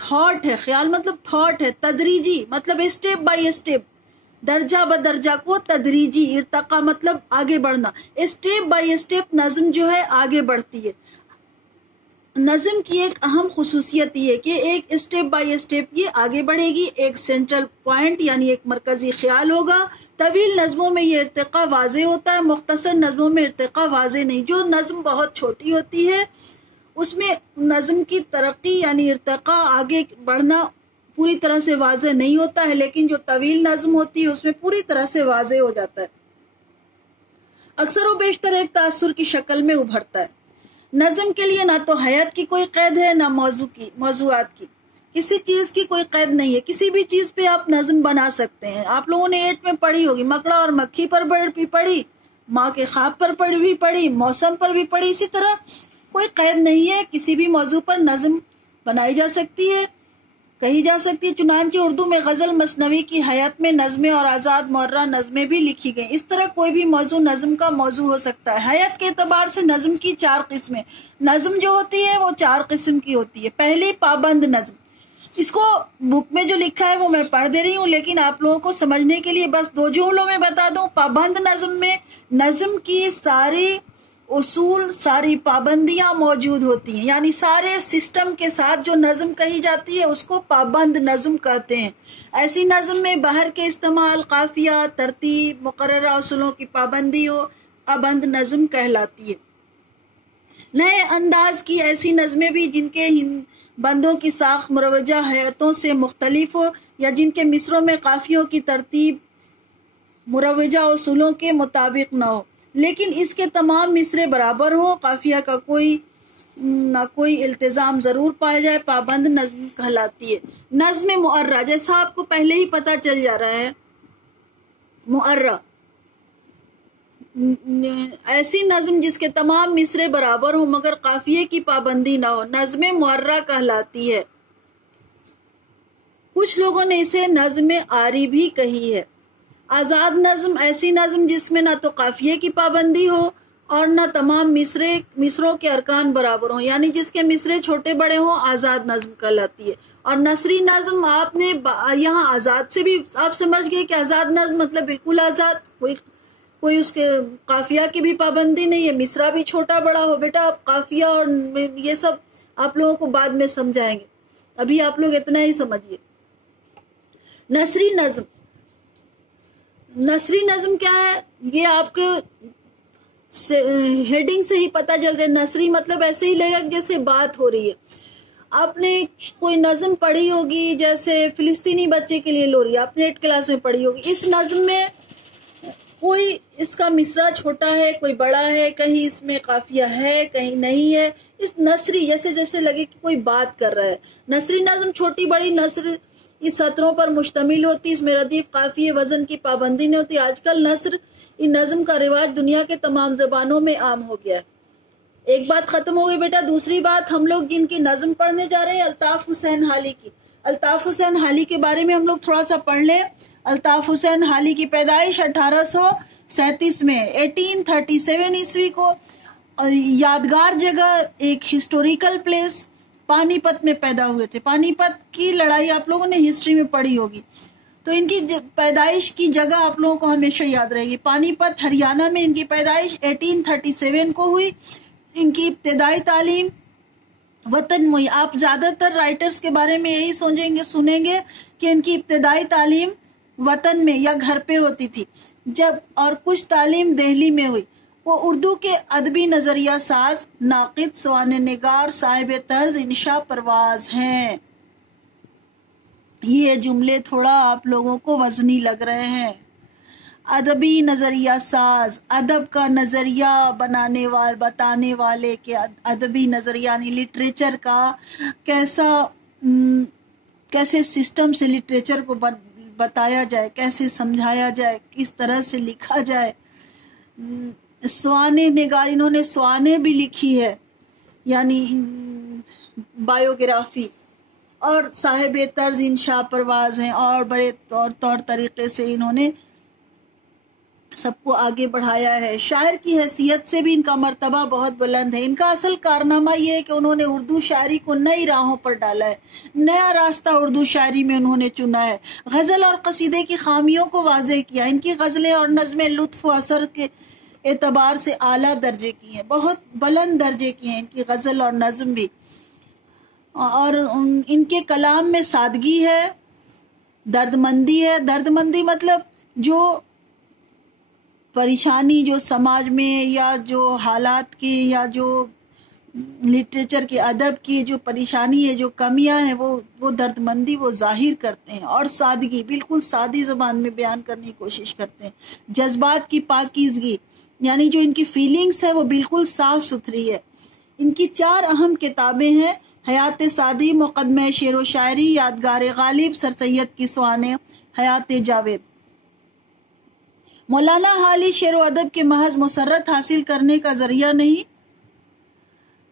Thought ہے، خیال مطلب تھاٹ ہے، تدریجی مطلب اسٹیپ بائی اسٹیپ، درجہ بدرجہ کو تدریجی، ارتقا مطلب آگے بڑھنا، اسٹیپ بائی اسٹیپ نظم جو ہے آگے بڑھتی ہے۔ نظم کی ایک اہم خصوصیت یہ ہے کہ ایک اسٹیپ بائی اسٹیپ یہ آگے بڑھے گی، ایک سینٹرل پوائنٹ یعنی ایک مرکزی خیال ہوگا۔ طویل نظموں میں یہ ارتقا واضح ہوتا ہے، مختصر نظموں میں ارتقا واضح نہیں۔ جو نظم بہت چھوٹی ہوتی ہے اس میں نظم کی ترقی یعنی ارتقا، آگے بڑھنا پوری طرح سے واضح نہیں ہوتا ہے، لیکن جو طویل نظم ہوتی ہے اس میں پوری طرح سے واضح ہو جاتا ہے، اکثر و بیشتر ایک تاثر کی شکل میں ابھرتا ہے۔ نظم کے لیے نہ تو حیت کی کوئی قید ہے نہ موضوعات کی، کسی چیز کی کوئی قید نہیں ہے، کسی بھی چیز پہ آپ نظم بنا سکتے ہیں۔ آپ لوگوں نے 8 میں پڑھی ہوگی، مکڑا اور مکھی پر بھی پڑھی، ماں کے خواب پر بھی پڑھی، موسم پر بھی پڑھی، اسی طرح کوئی قید نہیں ہے، کسی بھی موضوع پر نظم بنائی جا سکتی ہے، کہی جا سکتی ہے۔ چنانچہ اردو میں غزل مثنوی کی حیات میں نظمیں اور آزاد معرہ نظمیں بھی لکھی گئیں۔ اس طرح کوئی بھی موضوع نظم کا موضوع ہو سکتا ہے۔ حیات کے اعتبار سے نظم کی 4 قسمیں، نظم جو ہوتی ہے وہ 4 قسم کی ہوتی ہے۔ پہلی پابند نظم، اس کو بک میں جو لکھا ہے وہ میں پڑھ دے رہی ہوں، لیکن آپ لوگوں کو سمجھنے کے لیے بس 2 جملوں میں بتا دوں۔ پابند نظم میں نظم کی ساری اصول، ساری پابندیاں موجود ہوتی ہیں، یعنی سارے سسٹم کے ساتھ جو نظم کہی جاتی ہے اس کو پابند نظم کہتے ہیں۔ ایسی نظم میں بحر کے استعمال، قافیہ، ترتیب، مقررہ اصولوں کی پابندی ہو، پابند نظم کہلاتی ہے۔ نئے انداز کی ایسی نظمیں بھی جن کے بندوں کی ساخت مروجہ حیاتوں سے مختلف ہو، یا جن کے مصروں میں قافیوں کی ترتیب مروجہ اصولوں کے مطابق نہ ہو، لیکن اس کے تمام مصرے برابر ہوں، قافیہ کا نہ کوئی التزام ضرور پایا جائے، پابند نظم کہلاتی ہے۔ نظم معرہ، جیسا آپ کو پہلے ہی پتہ چل جا رہا ہے، معرہ ایسی نظم جس کے تمام مصرے برابر ہوں مگر قافیے کی پابندی نہ ہو، نظم معرہ کہلاتی ہے۔ کچھ لوگوں نے اسے نظم آری بھی کہی ہے۔ آزاد نظم، ایسی نظم جس میں نہ تو قافیے کی پابندی ہو اور نہ تمام مصروں کے ارکان برابر ہوں، یعنی جس کے مصرے چھوٹے بڑے ہوں، آزاد نظم کہلاتی ہے۔ اور نثری نظم، آپ نے یہاں آزاد سے بھی آپ سمجھ گئے کہ آزاد نظم مطلب بالکل آزاد، کوئی اس کے قافیہ کی بھی پابندی نہیں ہے، مصرع بھی چھوٹا بڑا ہو۔ بیٹا آپ قافیہ اور یہ سب آپ لوگوں کو بعد میں سمجھائیں گے، ابھی آپ لوگ اتنا ہی سمجھیے۔ نثری نظم، نثری نظم کیا ہے یہ آپ کے ہیڈنگ سے ہی پتہ چلتا ہے۔ نثری مطلب ایسے ہی لگے گا جیسے بات ہو رہی ہے۔ آپ نے کوئی نظم پڑھی ہوگی، جیسے فلسطینی بچے کے لیے لوری، آپ نے 8 کلاس میں پڑھی ہوگی۔ اس نظم میں کوئی اس کا مصرع چھوٹا ہے، کوئی بڑا ہے، کہیں اس میں قافیہ ہے کہیں نہیں ہے۔ اس نثری جیسے لگے کہ کوئی بات کر رہا ہے۔ نثری نظم چھوٹی بڑی نثر اس سطروں پر مشتمل ہوتی، اس میں ردیف، قافیے، وزن کی پابندی نہیں ہوتی۔ آج کل نظم کا رواج دنیا کے تمام زبانوں میں عام ہو گیا ہے۔ ایک بات ختم ہو گئی بیٹا۔ دوسری بات، ہم لوگ جن کی نظم پڑھنے جا رہے ہیں الطاف حسین حالی کی، الطاف حسین حالی کے بارے میں ہم لوگ تھوڑا سا پڑھ لیں۔ الطاف حسین حالی کی پیدائش 1837 میں 1837 عیسوی کو یادگار جگہ، ایک ہسٹوریکل پلیس پانی پت میں پیدا ہوئے تھے۔ پانی پت کی لڑائی آپ لوگوں نے ہسٹری میں پڑھی ہوگی، تو ان کی پیدائش کی جگہ آپ لوگوں کو ہمیشہ یاد رہے گی۔ پانی پت ہریانہ میں ان کی پیدائش 1837 کو ہوئی۔ ان کی ابتدائی تعلیم وطن میں، آپ زیادہ تر رائٹرز کے بارے میں یہی سنیں گے کہ ان کی ابتدائی تعلیم وطن میں یا گھر پہ ہوتی تھی، اور کچھ تعلیم دہلی میں ہوئی۔ وہ اردو کے ادبی نظریہ ساز، ناقد، سوانح نگار، صاحب طرز، انشا پرواز ہیں۔ یہ جملے تھوڑا آپ لوگوں کو وزنی لگ رہے ہیں۔ ادبی نظریہ ساز، ادب کا نظریہ بتانے والے کے ادبی نظریہ یعنی لٹریچر کا کیسے سسٹم سے لٹریچر کو بتایا جائے، کیسے سمجھایا جائے، کس طرح سے لکھا جائے۔ سوانح نگار، انہوں نے سوانح بھی لکھی ہے یعنی بایوگرافی، اور صاحب طرز انشا پرواز ہیں، اور بڑے طور طریقے سے انہوں نے سب کو آگے بڑھایا ہے. شاعر کی حیثیت سے بھی ان کا مرتبہ بہت بلند ہے. ان کا اصل کارنامہ یہ ہے کہ انہوں نے اردو شاعری کو نئی راہوں پر ڈالا ہے. نیا راستہ اردو شاعری میں انہوں نے چنا ہے. غزل اور قصیدے کی خامیوں کو واضح کیا. ان کی غزلیں اور نظمیں لطف و اثر کے اعتبار سے اعلیٰ درجے کی ہیں، بہت بلند درجے کی ہیں ان کی غزل اور نظم بھی. اور ان کے کلام میں سادگی ہے، درد مندی ہے. درد مندی مطلب جو پریشانی جو سماج میں یا جو حالات کی یا جو لٹریچر کے ادب کی جو پریشانی ہے، جو کمیاں ہیں، وہ درد مندی وہ ظاہر کرتے ہیں. اور سادگی، بالکل سادی زبان میں بیان کرنے کی کوشش کرتے ہیں. جذبات کی پاکیزگی، یعنی جو ان کی فیلنگس ہے وہ بالکل صاف ستھری ہے. ان کی 4 اہم کتابیں ہیں: حیات سعدی، مقدمہ شعر و شاعری، یادگار غالب، سر سید کی سوانح، حیات جاوید. مولانا حالی شعر و ادب کے محض مسرت حاصل کرنے کا ذریعہ نہیں.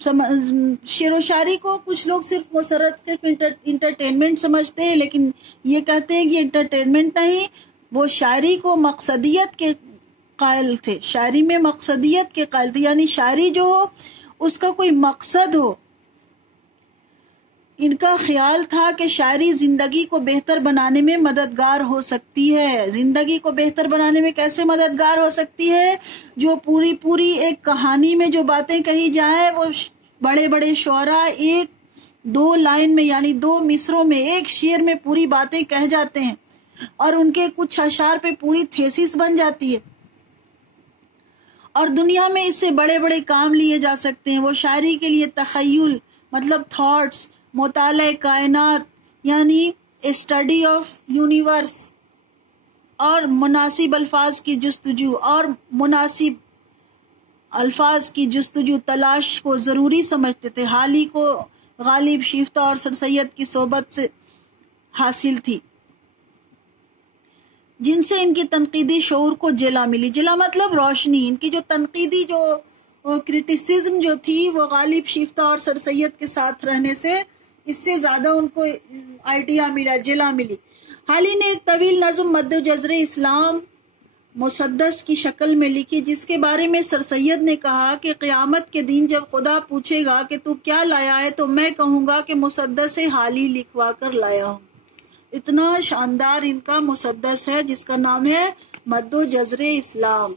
شعر و شاعری کو کچھ لوگ صرف مسرت، صرف انٹرٹینمنٹ سمجھتے ہیں، لیکن یہ کہتے ہیں کہ انٹرٹینمنٹ نہیں، وہ شاعری کو مقصدیت کے قائل تھے. شاعری میں مقصدیت کے قائل تھے، یعنی شاعری جو ہو اس کا کوئی مقصد ہو. ان کا خیال تھا کہ شاعری زندگی کو بہتر بنانے میں مددگار ہو سکتی ہے. زندگی کو بہتر بنانے میں کیسے مددگار ہو سکتی ہے؟ جو پوری ایک کہانی میں جو باتیں کہی جائیں، وہ بڑے بڑے شعراء 1-2 لائن میں، یعنی 2 مصروں میں، ایک شعر میں پوری باتیں کہہ جاتے ہیں، اور ان کے کچھ اشعار پہ پوری تھیسس بن جاتی ہے، اور دنیا میں اس سے بڑے بڑے کام لیے جا سکتے ہیں. وہ شاعری کے لیے تخیل مطلب تھاٹس، مطالعہ کائنات یعنی اسٹڈی آف یونیورس، اور مناسب الفاظ کی جستجو اور مناسب الفاظ کی جستجو تلاش کو ضروری سمجھتے تھے. حالی کو غالب، شیفتہ اور سر سید کی صحبت سے حاصل تھی، جن سے ان کی تنقیدی شعور کو جلا ملی. جلا مطلب روشنی. ان کی جو تنقیدی جو کرٹیسزم جو تھی وہ غالب، شیفتہ اور سر سید کے ساتھ رہنے سے اس سے زیادہ ان کو آئیڈیا ملا، جلا ملی. حالی نے ایک طویل نظم مد جزر اسلام مسدس کی شکل میں لکھی، جس کے بارے میں سر سید نے کہا کہ قیامت کے دن جب خدا پوچھے گا کہ تو کیا لایا ہے، تو میں کہوں گا کہ مسدس حالی لکھوا کر لایا ہوں. اتنا شاندار ان کا مسدس ہے جس کا نام ہے مد جزر اسلام.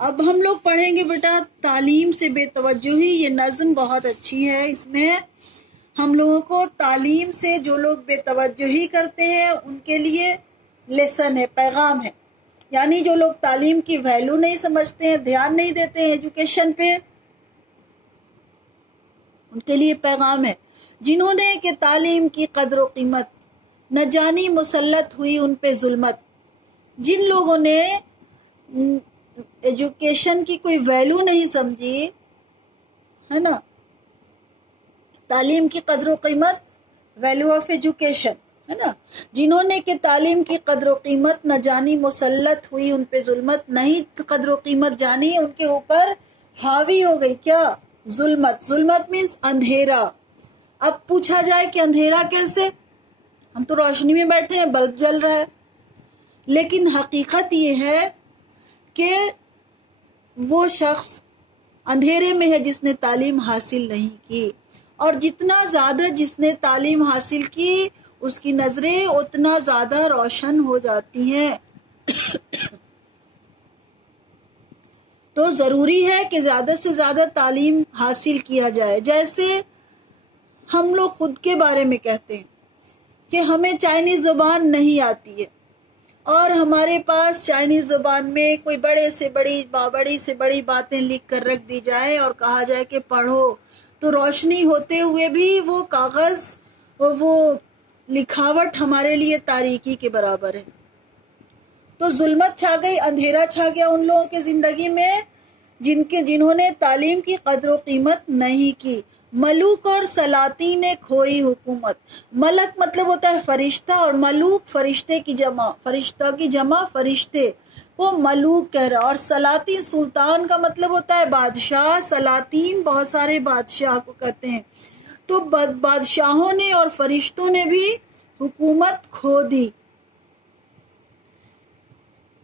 اب ہم لوگ پڑھیں گے بیٹا تعلیم سے بے توجہی. یہ نظم بہت اچھی ہے. اس میں ہم لوگوں کو تعلیم سے جو لوگ بے توجہی کرتے ہیں ان کے لیے لیسن ہے، پیغام ہے. یعنی جو لوگ تعلیم کی ویلیو نہیں سمجھتے ہیں، دھیان نہیں دیتے ہیں ایجوکیشن پہ، ان کے لیے پیغام ہے. جنہوں نے کہ تعلیم کی قدر و قیمت نہ جانی، مسلط ہوئی ان پہ ظلمت. جن لوگوں نے ایجوکیشن کی کوئی ویلیو نہیں سمجھی ہے نا، تعلیم کی قدر و قیمت، ویلیو آف ایجوکیشن ہے نا، جنہوں نے کہ تعلیم کی قدر و قیمت نہ جانی، مسلط ہوئی ان پہ ظلمت. نہیں قدر و قیمت جانی، ان کے اوپر حاوی ہو گئی کیا؟ ظلمت. ظلمت مینس اندھیرا. اب پوچھا جائے کہ اندھیرا کیسے؟ ہم تو روشنی میں بیٹھے ہیں، بلب جل رہا ہے، لیکن حقیقت یہ ہے کہ وہ شخص اندھیرے میں ہے جس نے تعلیم حاصل نہیں کی. اور جتنا زیادہ جس نے تعلیم حاصل کی اس کی نظریں اتنا زیادہ روشن ہو جاتی ہیں. تو ضروری ہے کہ زیادہ سے زیادہ تعلیم حاصل کیا جائے. جیسے ہم لوگ خود کے بارے میں کہتے ہیں کہ ہمیں چائنیز زبان نہیں آتی ہے، اور ہمارے پاس چائنیز زبان میں کوئی بڑی سے بڑی باتیں لکھ کر رکھ دی جائے اور کہا جائے کہ پڑھو، تو روشنی ہوتے ہوئے بھی وہ کاغذ وہ لکھاوٹ ہمارے لیے تاریکی کے برابر ہے. تو ظلمت چھا گئی، اندھیرا چھا گیا ان لوگوں کے زندگی میں جنہوں نے تعلیم کی قدر و قیمت نہیں کی. ملوک اور سلاطین نے کھوئی حکومت. ملک مطلب ہوتا ہے فرشتہ، اور ملوک فرشتے کی جمع، فرشتہ کی جمع فرشتے کو ملوک کہہ رہا. اور سلاطین سلطان کا مطلب ہوتا ہے بادشاہ. سلاطین بہت سارے بادشاہ کو کہتے ہیں. تو بادشاہوں نے اور فرشتوں نے بھی حکومت کھو دی۔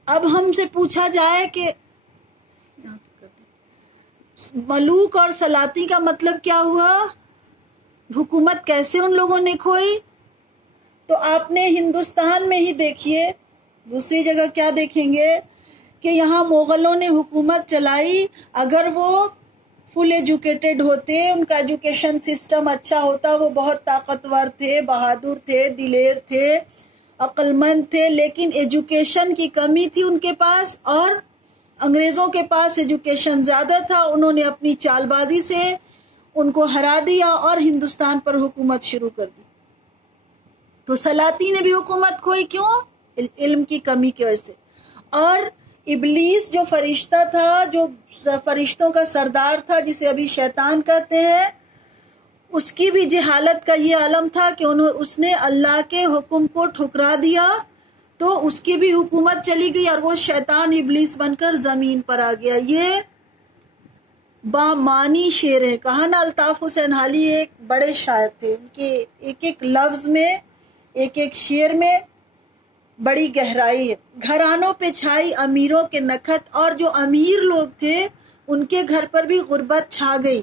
اب ہم سے پوچھا جائے کہ ملوک اور سلاطین کا مطلب کیا ہوا، حکومت کیسے ان لوگوں نے کھوئی؟ تو آپ نے ہندوستان میں ہی دیکھیے، دوسری جگہ کیا دیکھیں گے کہ یہاں مغلوں نے حکومت چلائی۔ اگر وہ فل ایجوکیٹڈ ہوتے، ان کا ایجوکیشن سسٹم اچھا ہوتا، وہ بہت طاقتور تھے، بہادر تھے، دلیر تھے، عقل مند تھے، لیکن ایجوکیشن کی کمی تھی ان کے پاس، اور انگریزوں کے پاس ایجوکیشن زیادہ تھا۔ انہوں نے اپنی چال بازی سے ان کو ہرا دیا اور ہندوستان پر حکومت شروع کر دی۔ تو سلاطین نے بھی حکومت کھوئی، کیوں؟ علم کی کمی کی وجہ سے۔ اور ابلیس جو فرشتہ تھا، جو فرشتوں کا سردار تھا، جسے ابھی شیطان کہتے ہیں، اس کی بھی جہالت کا یہ عالم تھا کہ اس نے اللہ کے حکم کو ٹھکرا دیا، تو اس کی بھی حکومت چلی گئی اور وہ شیطان ابلیس بن کر زمین پر آ گیا۔ یہ بامانی شعر ہے۔ کہا نا الطاف حسین حالی ایک بڑے شاعر تھے، ان کے ایک ایک لفظ میں، ایک ایک شعر میں بڑی گہرائی ہے۔ گھرانوں پہ چھائی امیروں کے نکھت، اور جو امیر لوگ تھے ان کے گھر پر بھی غربت چھا گئی۔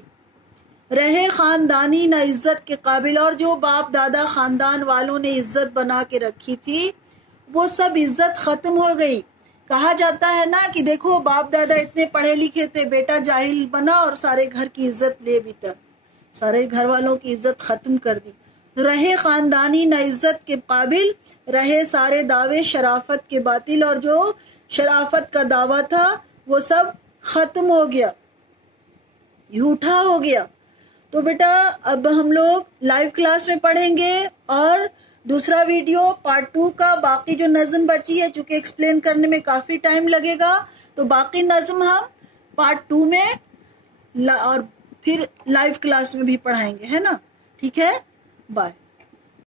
رہے خاندانی نہ عزت کے قابل، اور جو باپ دادا خاندان والوں نے عزت بنا کے رکھی تھی وہ سب عزت ختم ہو گئی۔ کہا جاتا ہے نا کہ دیکھو باپ دادا اتنے پڑھے لکھے تھے، بیٹا جاہل بنا اور سارے گھر کی عزت لے بھی تک، سارے گھر والوں کی عزت ختم کر دی۔ رہے خاندانی نہ عزت کے قابل، رہے سارے دعوے شرافت کے باطل، اور جو شرافت کا دعویٰ تھا وہ سب ختم ہو گیا، جھوٹا ہو گیا۔ تو بیٹا اب ہم لوگ لائیو کلاس میں پڑھیں گے، اور دوسرا ویڈیو پارٹ 2 کا باقی جو نظم بچی ہے، چونکہ ایکسپلین کرنے میں کافی ٹائم لگے گا، تو باقی نظم ہم پارٹ 2 میں اور پھر لائیو کلاس میں بھی پڑھائیں گے، ہے نا؟ ٹھیک ہے، بائے۔